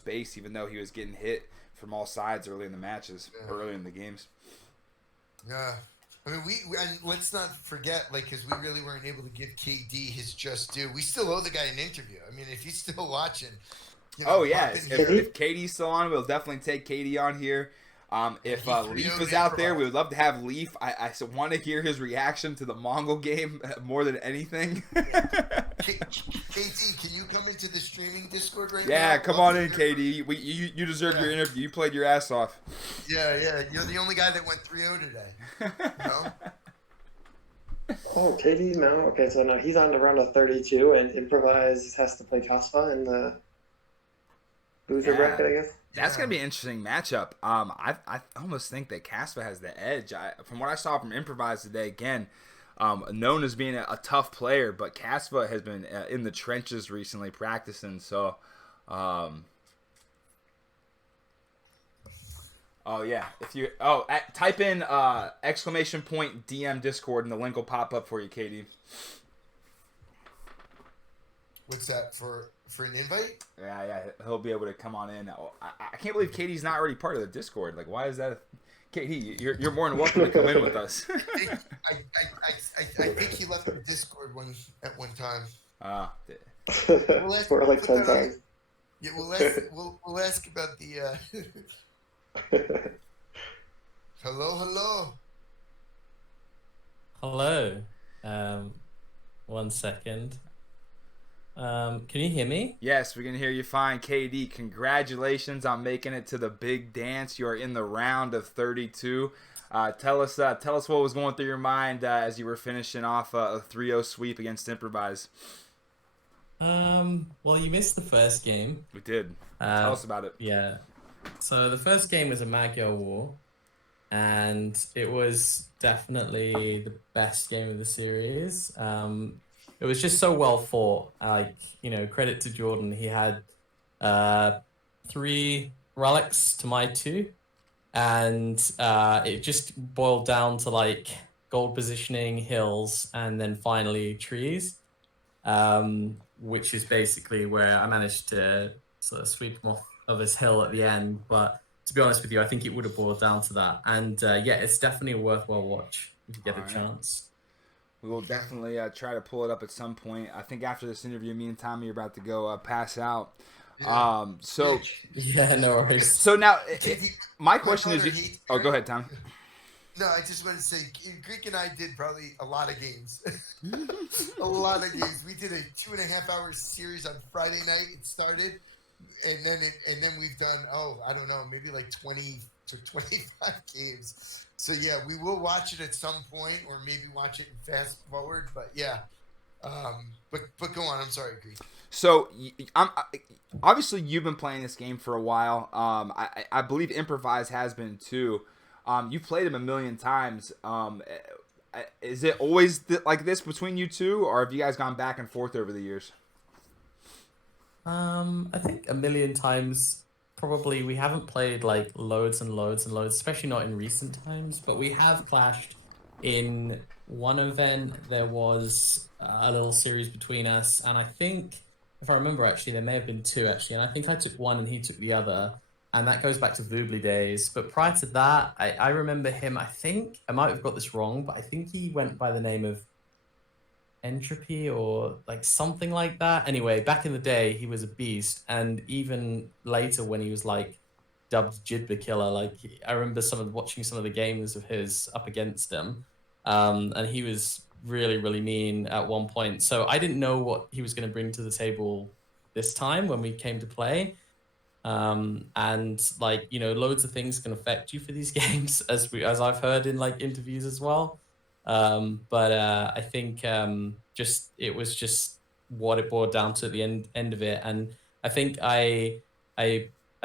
space, even though he was getting hit from all sides early in the matches, early in the games. Yeah. I mean, and let's not forget, like, because we really weren't able to give KD his just due. We still owe the guy an interview. I mean, if he's still watching, Oh yeah, pop in here. if Katie's still on, we'll definitely take Katie on here. If He Leaf 3-0'd is out there, we Improvised. would love to have Leaf. I want to hear his reaction to the Mongol game more than anything. KT, can you come into the streaming Discord right Yeah, now? come Love on to in, hear from Katie. You deserve you. your interview. You played your ass off. Yeah. You're the only guy that went 3-0 today. You know? Oh, KD, no. Okay, so now he's on the round of 32, and Improvise has to play Casper in the loser bracket, I guess. That's gonna be an interesting matchup. I almost think that Casper has the edge. From what I saw from Improvise today, again, known as being a tough player, but Casper has been in the trenches recently practicing. So, oh yeah, if you type in exclamation point DM Discord and the link will pop up for you, Katie. What's that for an invite? Yeah, he'll be able to come on in. I can't believe Katie's not already part of the Discord. Like, why is that? Katie, you're more than welcome to come in with us. I think he left the Discord at one time. For like 10 times. Yeah, we'll ask about the. Hello. Hello. 1 second. Can you hear me? Yes, we can hear you fine, KD. Congratulations on making it to the big dance. You are in the round of 32. Tell us what was going through your mind as you were finishing off a 3-0 sweep against Improvise. Well, you missed the first game. We did. Tell us about it. Yeah. So the first game was a Magyar War, and it was definitely the best game of the series. It was just so well fought. Credit to Jordan. He had 3 relics to my 2, and it just boiled down to like gold positioning, hills, and then finally trees, which is basically where I managed to sort of sweep him off of his hill at the end. But to be honest with you, I think it would have boiled down to that. And it's definitely a worthwhile watch if you get a chance. We will definitely try to pull it up at some point. I think after this interview, me and Tommy are about to go pass out. Yeah, no worries. So now, my question is... Oh, go ahead, Tommy. No, I just wanted to say, Greek and I did probably a lot of games. A lot of games. We did a 2.5-hour series on Friday night. It started, and then we've done, I don't know, maybe like 20 to 25 games. So yeah, we will watch it at some point, or maybe watch it fast forward. But yeah, but go on. I'm sorry, Greek. So obviously you've been playing this game for a while. I believe Improvise has been too. You've played him a million times. Is it always like this between you two, or have you guys gone back and forth over the years? I think a million times. Probably we haven't played like loads and loads and loads, especially not in recent times, but we have clashed. In one event there was a little series between us, and I think, if I remember actually, there may have been 2 actually, and I think I took one and he took the other, and that goes back to Voobly days. But prior to that, I remember him, I think I might have got this wrong, but I think he went by the name of Entropy or like something like that. Anyway, back in the day, he was a beast, and even later when he was like dubbed Jidba Killer, like I remember watching some of the games of his up against him, and he was really, really mean at one point. So I didn't know what he was going to bring to the table this time when we came to play. And like, loads of things can affect you for these games, as I've heard in like interviews as well. But I think it was just what it boiled down to at the end of it. And I think I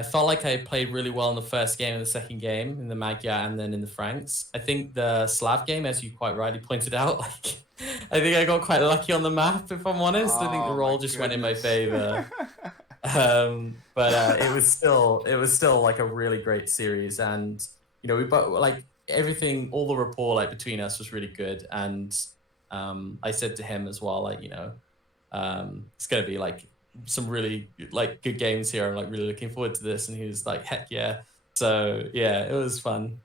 felt like I played really well in the first game and the second game in the Magyar and then in the Franks. I think the Slav game, as you quite rightly pointed out, like I think I got quite lucky on the map, if I'm honest. I think the roll just went in my favor. But it was still like a really great series, and we both like everything, all the rapport like between us was really good. And I said to him as well, like, it's gonna be like some really like good games here. I'm like really looking forward to this." And he was like, "Heck yeah!" So yeah, it was fun.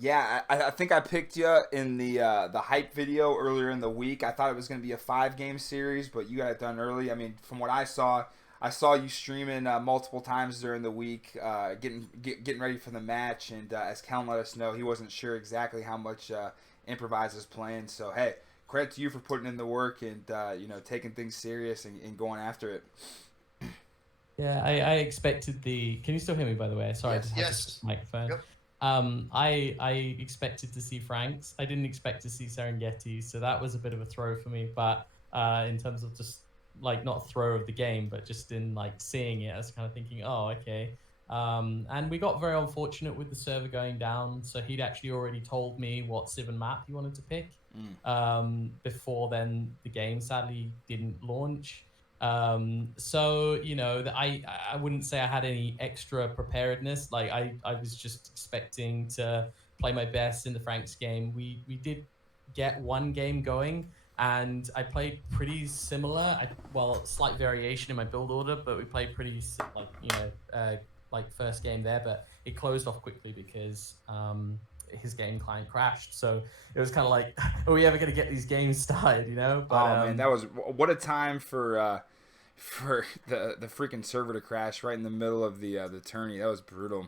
Yeah, I think I picked you in the hype video earlier in the week. I thought it was going to be a 5-game series, but you got it done early. I mean, from what I saw you streaming multiple times during the week, getting ready for the match. And as Kellen let us know, he wasn't sure exactly how much Improvise is playing. So hey, credit to you for putting in the work and taking things serious and going after it. Yeah, I expected the. Can you still hear me? By the way, sorry, I just had to switch the microphone. Yep. I expected to see Franks. I didn't expect to see Serengeti, so that was a bit of a throw for me. But in terms of just like not throw of the game, but just in like seeing it, I was kind of thinking, oh, okay. And we got very unfortunate with the server going down. So he'd actually already told me what Civ and map he wanted to pick. Before then, the game sadly didn't launch. So I wouldn't say I had any extra preparedness. Like I was just expecting to play my best in the Franks game. We did get one game going, and I played pretty similar. Slight variation in my build order, but we played pretty like first game there, but it closed off quickly because his game client crashed. So it was kind of like, are we ever going to get these games started? But, man, that was what a time for the freaking server to crash right in the middle of the tourney. That was brutal.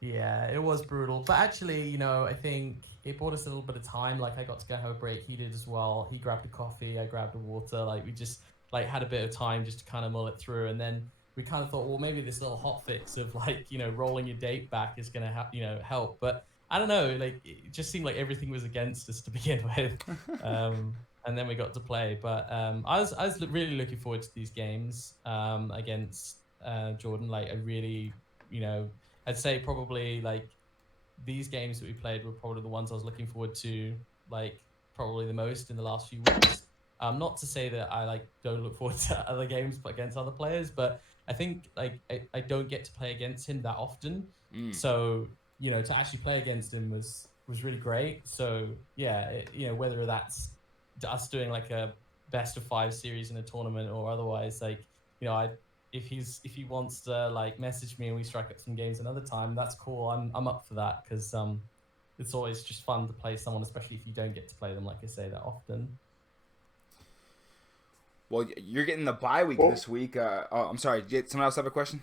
Yeah, it was brutal. But actually, I think it bought us a little bit of time. Like I got to go have a break. He did as well. He grabbed a coffee. I grabbed a water. Like we just like had a bit of time just to kind of mull it through. And then we kind of thought, well, maybe this little hot fix of like, rolling your date back is going to help. But I don't know, like it just seemed like everything was against us to begin with. And then we got to play. But I was really looking forward to these games against Jordan. Like I really, I'd say probably like these games that we played were probably the ones I was looking forward to, like probably the most in the last few weeks. Not to say that I like don't look forward to other games against other players, but I think like I don't get to play against him that often. So to actually play against him was really great. So yeah, whether that's us doing like a best of 5 series in a tournament or otherwise, like if he wants to like message me and we strike up some games another time, that's cool. I'm up for that because it's always just fun to play someone, especially if you don't get to play them, like I say, that often. Well, you're getting the bye week this week. I'm sorry. Did someone else have a question?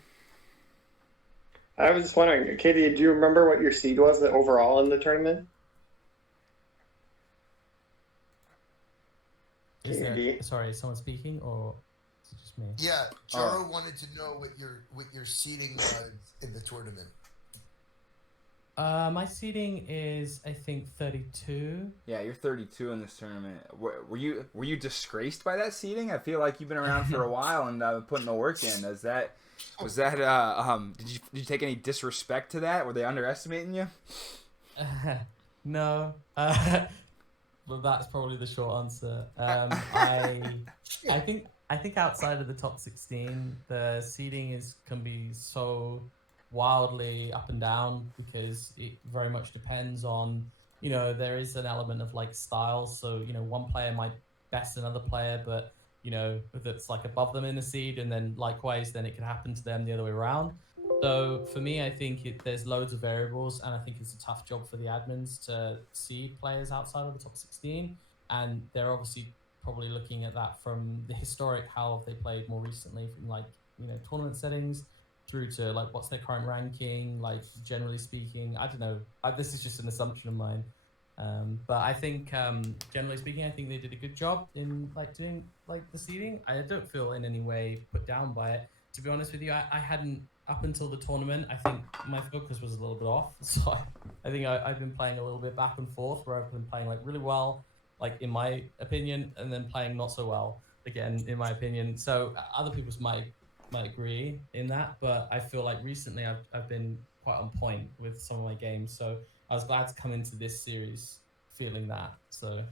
I was just wondering, Katie, do you remember what your seed was overall in the tournament? Sorry, is someone speaking or is it just me? Yeah, Jaro wanted to know what your seeding was in the tournament. My seeding is I think 32. Yeah, you're 32 in this tournament. Were you disgraced by that seeding? I feel like you've been around for a while and putting the work in. Was that did you take any disrespect to that? Were they underestimating you? No. Well, that's probably the short answer. I think outside of the top 16, the seeding can be so wildly up and down because it very much depends on, there is an element of like style. So, one player might best another player, but that's like above them in the seed, and then likewise, then it can happen to them the other way around. So for me, I think there's loads of variables, and I think it's a tough job for the admins to see players outside of the top 16. And they're obviously probably looking at that from the historic, how have they played more recently from like, tournament settings through to like what's their current ranking, like generally speaking. I don't know. This is just an assumption of mine. But I think generally speaking, I think they did a good job in like doing like the seeding. I don't feel in any way put down by it. To be honest with you, I hadn't, up until the tournament, I think my focus was a little bit off. So I think I've been playing a little bit back and forth, where I've been playing like really well, like in my opinion, and then playing not so well, again, in my opinion. So other people might agree in that, but I feel like recently I've been quite on point with some of my games. So I was glad to come into this series feeling that. So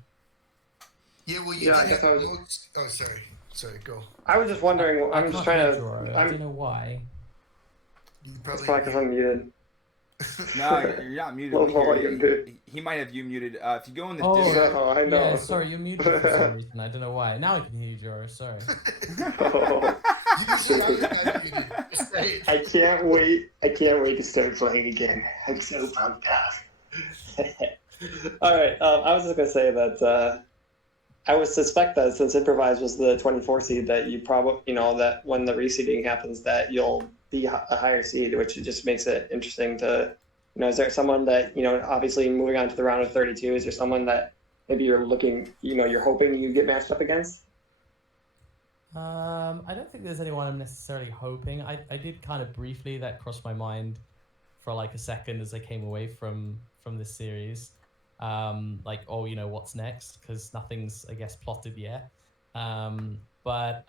yeah, well, you did have most... Oh, sorry, go. I was just wondering. I'm just trying to. I don't know why. You probably because I'm muted. No, you're not muted. Low We hear volume, you. dude. He might have you muted. If you go in the Oh, Discord. No, I know. yeah, sorry, you're muted for some reason. I don't know why. Now I can hear you, Joro. Sorry. Oh. Usually I'm the guy muted. Just say it. I can't wait. I can't wait to start playing again. I'm so pumped up. All right. I was just gonna say that I would suspect that since Improvise was the 24 seed, that you probably, that when the reseeding happens, that you'll be a higher seed, which just makes it interesting to, is there someone that, obviously moving on to the round of 32, is there someone that maybe you're looking, you're hoping you get matched up against? I don't think there's anyone I'm necessarily hoping. I did kind of briefly, that crossed my mind for like a second as I came away from this series. Like, oh, what's next? Because nothing's, I guess, plotted yet. But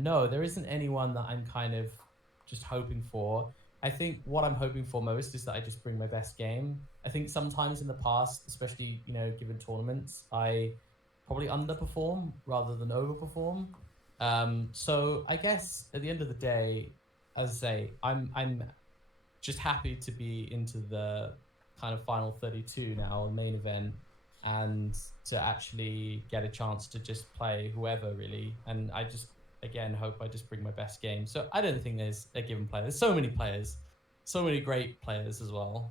no, there isn't anyone that I'm kind of just hoping for. I think what I'm hoping for most is that I just bring my best game. I think sometimes in the past, especially, given tournaments, I probably underperform rather than overperform. So I guess at the end of the day, as I say, I'm just happy to be into the kind of final 32 now, main event, and to actually get a chance to just play whoever really. And I just, again, hope I just bring my best game. So I don't think there's a given player. There's so many players, so many great players as well.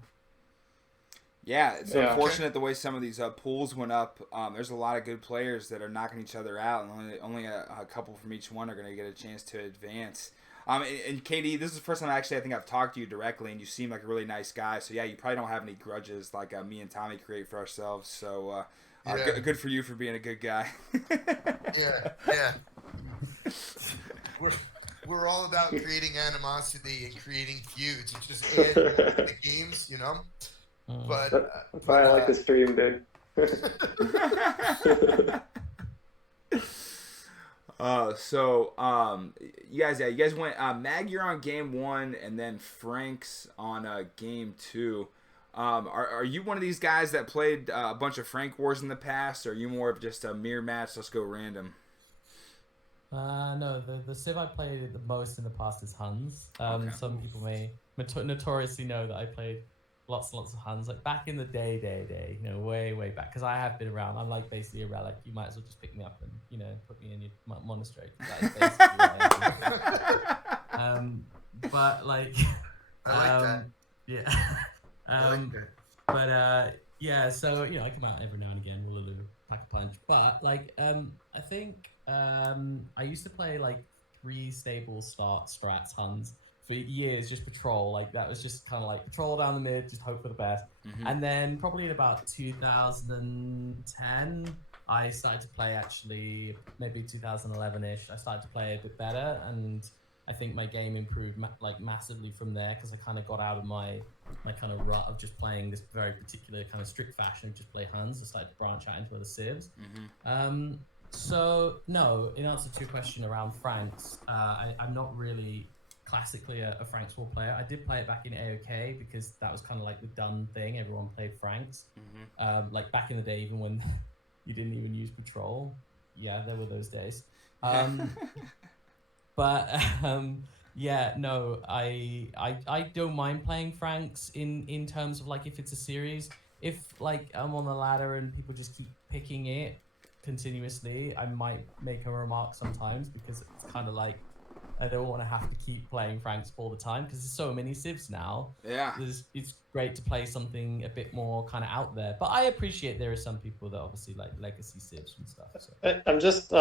Yeah, it's Yeah. unfortunate the way some of these pools went up. There's a lot of good players that are knocking each other out, and only a couple from each one are going to get a chance to advance. And KD, this is the first time I think I've talked to you directly, and you seem like a really nice guy. So yeah, you probably don't have any grudges like me and Tommy create for ourselves. So Yeah. good for you for being a good guy. Yeah. We're all about creating animosity and creating feuds. It just adds to the games, But That's why I like this stream, dude. You guys went Mag, you're on game 1, and then Frank's on game 2. Are you one of these guys that played a bunch of Frank Wars in the past, or are you more of just a mirror match, let's go random? No, the civ I played the most in the past is Huns. Okay. Some people may notoriously know that I played lots and lots of Huns, like back in the day, way back, because I have been around. I'm like basically a relic. You might as well just pick me up and put me in your monastery. That is basically what I do. But like, I like that. yeah. I like that. But yeah, so I come out every now and again, Woolaloo, pack a punch. But like, I think I used to play like 3 stable strats Huns for years, just patrol. Like that was just kind of like patrol down the mid, just hope for the best. Mm-hmm. And then probably in about 2010, I started to play, actually maybe 2011ish. I started to play a bit better, and I think my game improved massively from there, because I kind of got out of my kind of rut of just playing this very particular kind of strict fashion of just play Huns. I started to branch out into other civs. Mm-hmm. So no, in answer to your question around Franks, I'm not really classically a Franks War player. I did play it back in AOK because that was kind of like the done thing. Everyone played Franks. Mm-hmm. Like back in the day, even when you didn't even use patrol. Yeah, there were those days. But yeah, no, I don't mind playing Franks in terms of like if it's a series. If like I'm on the ladder and people just keep picking it continuously, I might make a remark sometimes, because it's kind of like I don't want to have to keep playing Franks all the time, because there's so many civs now. Yeah. It's great to play something a bit more kind of out there. But I appreciate there are some people that obviously like legacy civs and stuff. So. I'm just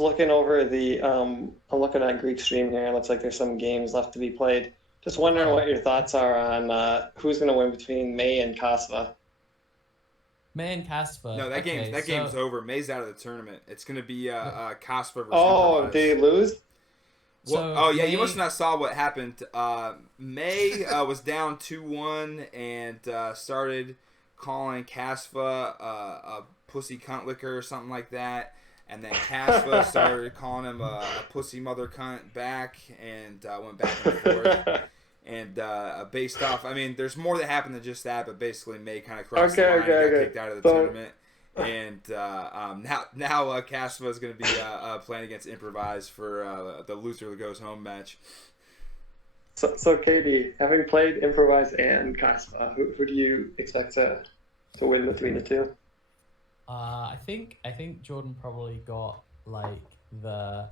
looking over I'm looking at Greek stream here. It looks like there's some games left to be played. Just wondering what your thoughts are on who's going to win between May and Casper. May and Casper. No, that game's over. May's out of the tournament. It's going to be Casper versus Oh, did he lose? Well, yeah, you must not saw what happened. May was down 2-1 and started calling Casper a pussy cunt licker or something like that. And then Casper started calling him a pussy mother cunt back, and went back and forth. And based off, I mean, there's more that happened than just that, but basically May kind of crossed the line and got kicked out of the tournament. And now Casper is going to be playing against Improvise for the loser that goes home match. So Katie, having played Improvise and Casper, who do you expect to win between the two? I think Jordan probably got like the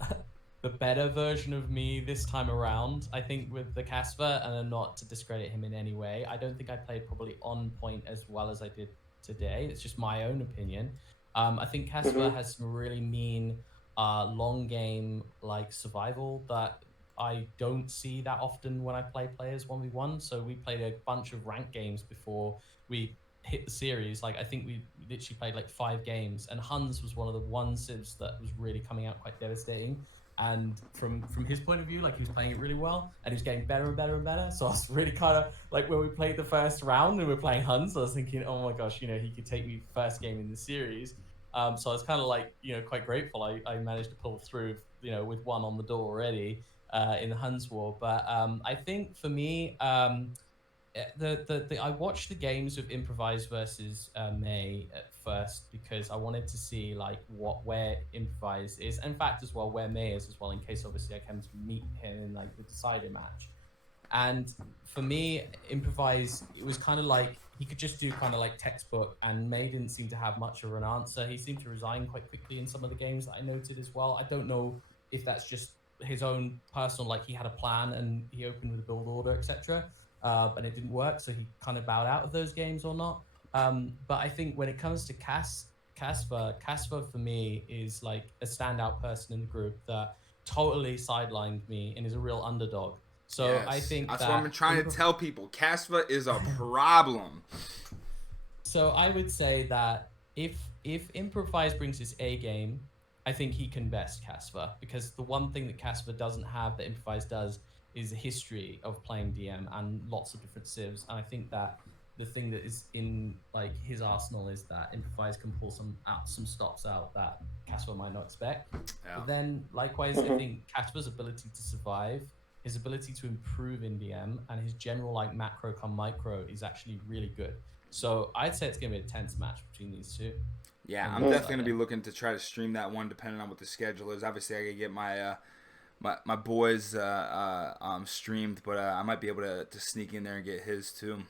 the better version of me this time around. I think with the Casper, and then not to discredit him in any way, I don't think I played probably on point as well as I did today. It's just my own opinion. I think Casper Mm-hmm. has some really mean, long game like survival that I don't see that often when I play players 1v1. So we played a bunch of ranked games before we hit the series. Like I think we literally played like 5 games, and Huns was one of the one civs that was really coming out quite devastating. And from his point of view, like he was playing it really well, and he was getting better and better and better. So I was really kind of like when we played the first round and we are playing Huns, I was thinking, oh my gosh, he could take me first game in the series. So I was kind of like quite grateful I managed to pull through with one on the door already in the Huns war. But I think for me. I watched the games of Improvise versus May at first because I wanted to see like where Improvise is, in fact as well where May is as well, in case obviously I can meet him in like the decider match. And for me, Improvise, it was kind of like he could just do kind of like textbook, and May didn't seem to have much of an answer. He seemed to resign quite quickly in some of the games that I noted as well. I don't know if that's just his own personal, like he had a plan and he opened with a build order, etc. And it didn't work, so he kind of bowed out of those games or not. But I think when it comes to Casper for me is like a standout person in the group that totally sidelined me and is a real underdog. So I Yes, think that's what I've been that trying to tell people. Casper is a problem. So I would say that if Improvise brings his A game, I think he can best Casper, because the one thing that Casper doesn't have that Improvise does is a history of playing DM and lots of different civs. And I think that the thing that is in like his arsenal is that Improvise can pull some stops out that Casper might not expect. Yeah. But then likewise, I Mhm. think Casper's ability to survive, his ability to improve in DM, and his general like macro come micro is actually really good. So I'd say it's gonna be a tense match between these two. Yeah, On I'm the definitely gonna decider. be looking to try to stream that one, depending on what the schedule is. Obviously, I gotta get my boys streamed, but I might be able to sneak in there and get his too.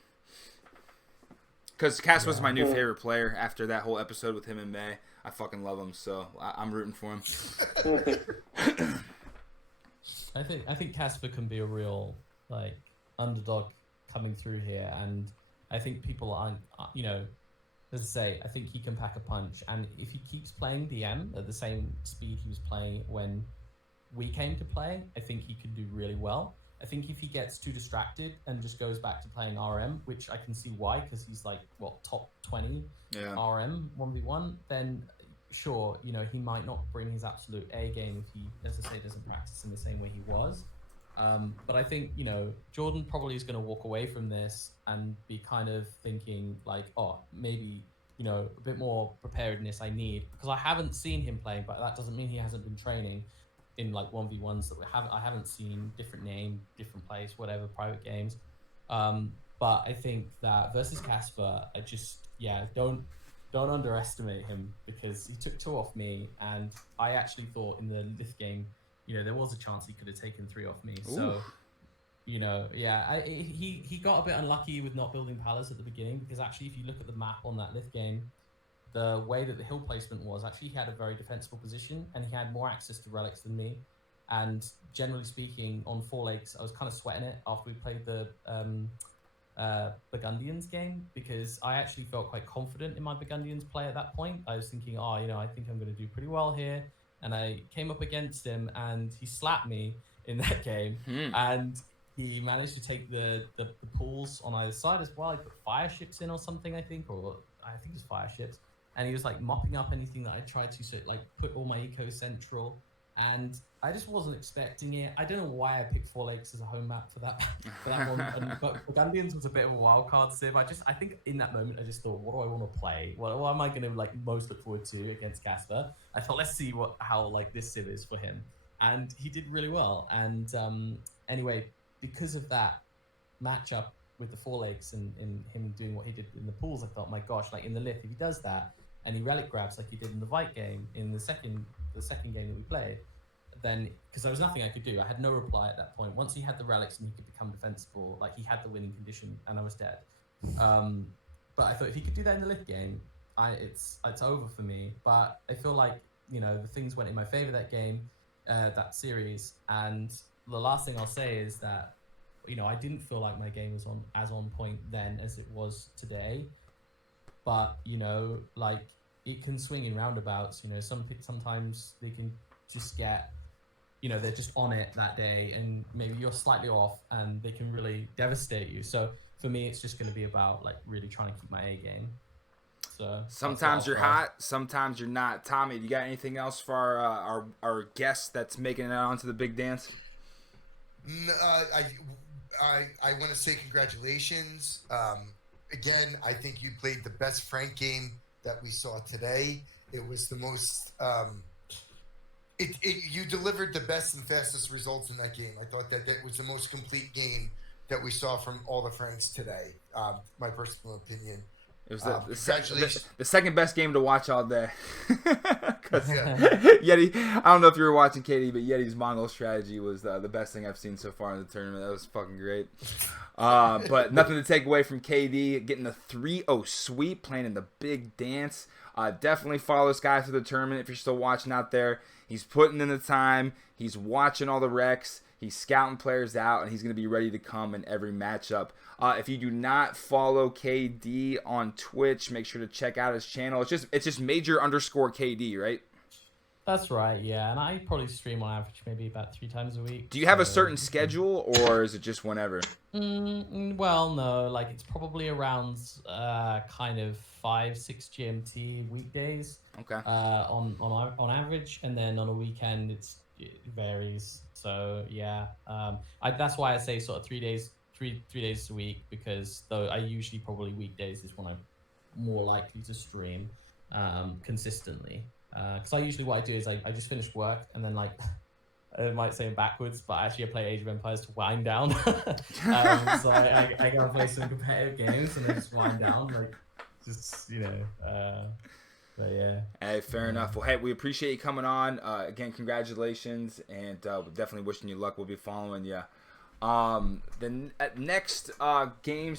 Because Cass was Yeah. my new favorite player after that whole episode with him and May. I fucking love him, so I'm rooting for him. I think Casper can be a real like underdog coming through here, and I think people aren't as I say, I think he can pack a punch, and if he keeps playing DM at the same speed he was playing when we came to play, I think he could do really well. I think if he gets too distracted and just goes back to playing RM, which I can see why, because he's like what top 20 Yeah. RM 1v1, then sure, he might not bring his absolute A game if he, as I say, doesn't practice in the same way he was. But I think Jordan probably is going to walk away from this and be kind of thinking like, oh, maybe a bit more preparedness I need, because I haven't seen him playing, but that doesn't mean he hasn't been training in like 1v1s that I haven't seen, different name, different place, whatever, private games. But I think that versus Casper, I just don't underestimate him, because he took 2 off me, and I actually thought in the Lith game, there was a chance he could have taken 3 off me. So he got a bit unlucky with not building palace at the beginning, because actually if you look at the map on that Lith game, the way that the hill placement was, actually he had a very defensible position, and he had more access to relics than me. And generally speaking, on 4 lakes, I was kind of sweating it after we played the Burgundians game, because I actually felt quite confident in my Burgundians play at that point. I was thinking, I think I'm going to do pretty well here. And I came up against him, and he slapped me in that game. And he managed to take the pools on either side as well. He put fire ships in or something, I think it was fire ships. And he was like mopping up anything that I tried to, so like put all my eco central. And I just wasn't expecting it. I don't know why I picked 4 lakes as a home map for that one. But Burgundians was a bit of a wild card civ. I think in that moment I just thought, what do I want to play? What am I going to like most look forward to against Casper? I thought, let's see how like this civ is for him. And he did really well. And anyway, because of that matchup with the 4 lakes and him doing what he did in the pools, I thought, my gosh, like in the Lith, if he does that and he relic grabs like he did in the Vite game in the second game that we played, then because there was nothing I could do, I had no reply at that point. Once he had the relics and he could become defensible, like he had the winning condition, and I was dead. But I thought if he could do that in the late game, it's over for me. But I feel like the things went in my favor that game, that series. And the last thing I'll say is that I didn't feel like my game was as on point then as it was today. But like it can swing in roundabouts. Sometimes they can just get they're just on it that day, and maybe you're slightly off, and they can really devastate you. So for me, it's just going to be about like really trying to keep my A game. So sometimes you're hot, sometimes you're not. Tommy, do you got anything else for our guest that's making it onto the big dance? I want to say congratulations. Again, I think you played the best Frank game that we saw today. It was the most. You delivered the best and fastest results in that game. I thought that was the most complete game that we saw from all the Franks today. My personal opinion. It was the second best game to watch all day. Yeti, I don't know if you were watching KD, but Yeti's Mongol strategy was the best thing I've seen so far in the tournament. That was fucking great. But nothing to take away from KD getting a 3-0 sweep, playing in the big dance. Definitely follow this guy through the tournament if you're still watching out there. He's putting in the time. He's watching all the recs. He's scouting players out, and he's going to be ready to come in every matchup. If you do not follow KD on Twitch, make sure to check out his channel. It's just major_KD, right? That's right, yeah. And I probably stream on average maybe about 3 times a week. Do you have a certain schedule, or is it just whenever? Well, no. Like, it's probably around kind of 5-6 GMT weekdays. Okay. On average, and then on a weekend it varies. So yeah, that's why I say sort of 3 days a week, because though I usually probably weekdays is when I'm more likely to stream consistently. Because I usually what I do is I just finish work, and then like I might say backwards, but actually I play Age of Empires to wind down. So I go and play some competitive games and then just wind down, like just but yeah. Hey, fair enough. Well, hey, we appreciate you coming on. Again, congratulations, and we're definitely wishing you luck. We'll be following you. The next games